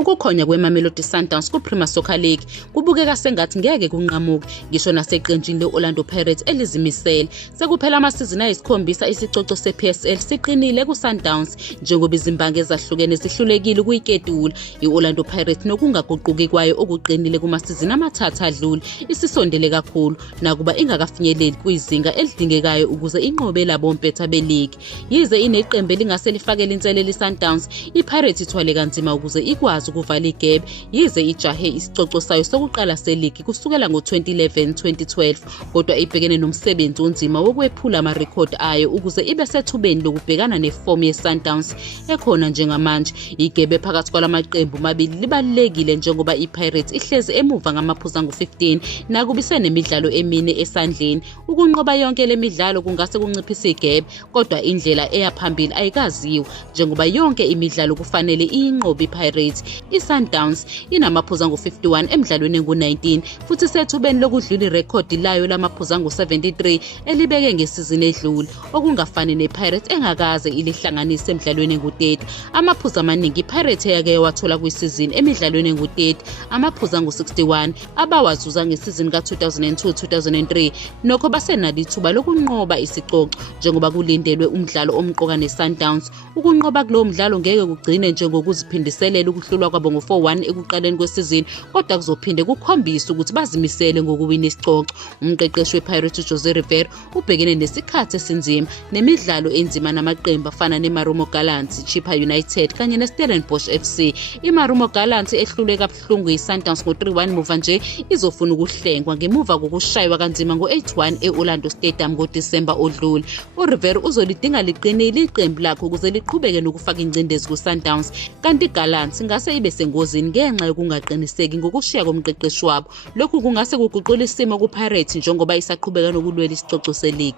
Ukukhonya kweMamelodi Sundowns kuPremier Soccer League kubukeka sengathi ngeke kunqamuke ngisho naseqenjini le-Orlando Pirates elizimisele. Sekuphela amasizini ayisikhombisa isicoco se-PSL siqinile ku-Sundowns njengoba izimbangi ezahlukene zihlulekile ukuyiketula. I-Orlando Pirates nokungaguquki kwayo okuqinile kumasizini amathathu adlule isisondele kakhulu nakuba ingakafinyeleli kwizinga elidingekayo ukuze inqobe labompetha beligi. Yize ineqembu elingase lifakele inselele i-Sundowns, i-Pirates ithwale kanzima ukuze ikwazi ukuvala igebe yize ijahe isicoco sayo sokuqala seligi kusukela ngo-2011-2012 kodwa ibhekene nomsebenzi onzima wokwephula amarekhodi ayo ukuze ibe sethubeni lokubhekana nefomu ye-Sundowns ekhona njengamanje. Igebe phakathi kwalamaqembu mabili libalulekile njengoba i-Pirates ihlezi emuva ngamaphuzu angu-15 nakuba isenemidlalo emine esandleni. Ukunqoba yonke le midlalo kungase kunciphise igebe kodwa indlela eya phambili ayikaziwa njengoba yonke imidlalo kufanele iyinqobe i-Pirates. I-Sundowns inamaphuzu angu-51 emidlalweni engu-19 futhi isethubeni lokudlula irekhodi layo lamaphuzu angu-73 elibeke ngesizini edlule okungafani ne-Pirates engakaze ilihlanganise emidlalweni engu-30. Amaphuzu amaningi i-Pirates eyake wathola kwisizini emidlalweni engu-30 amaphuzu angu-61 abawazuza ngesizini ka-2002-2003 nokho basenalo ithuba lokunqoba isicoco njengoba kulindelwe umdlalo omqoka ne-Sundowns. Ukunqoba kulowo mdlalo ngeke kugcine njengokuziphindiselela ukuhlulwa kwabo ngo-4-1 ekuqaleni kwesizini kodwa kuzophinde kukhombise ukuthi bazimisele ngokuwina isicoco. Umqeqeshi we-Pirates uJose Rivera ubhekene nesikhathi esinzima nemidlalo enzima namaqembu afana neMarumo Gallants, Chippa United kanye neStellenbosch FC. iMarumo Gallants ehlulwe kabuhlungu yi-Sundowns ngo-3-1 muva nje izofuna ukuhlengwa ngemuva kokushaywa kanzima ngo-8-1 e-Orlando Stadium ngoDisemba odlule. uRivera uzolidinga liqinile iqembu lakhe ukuze liqhubeke nokufaka ingcindezi ku-Sundowns kanti iGallants ingase ibe sengozini ngenxa yokungaqiniseki ngokushiya komqeqeshi wabo. Lokhu kungase kuguqule isimo ku-Pirates njengoba isaqhubeka nokulwela isicoco seligi.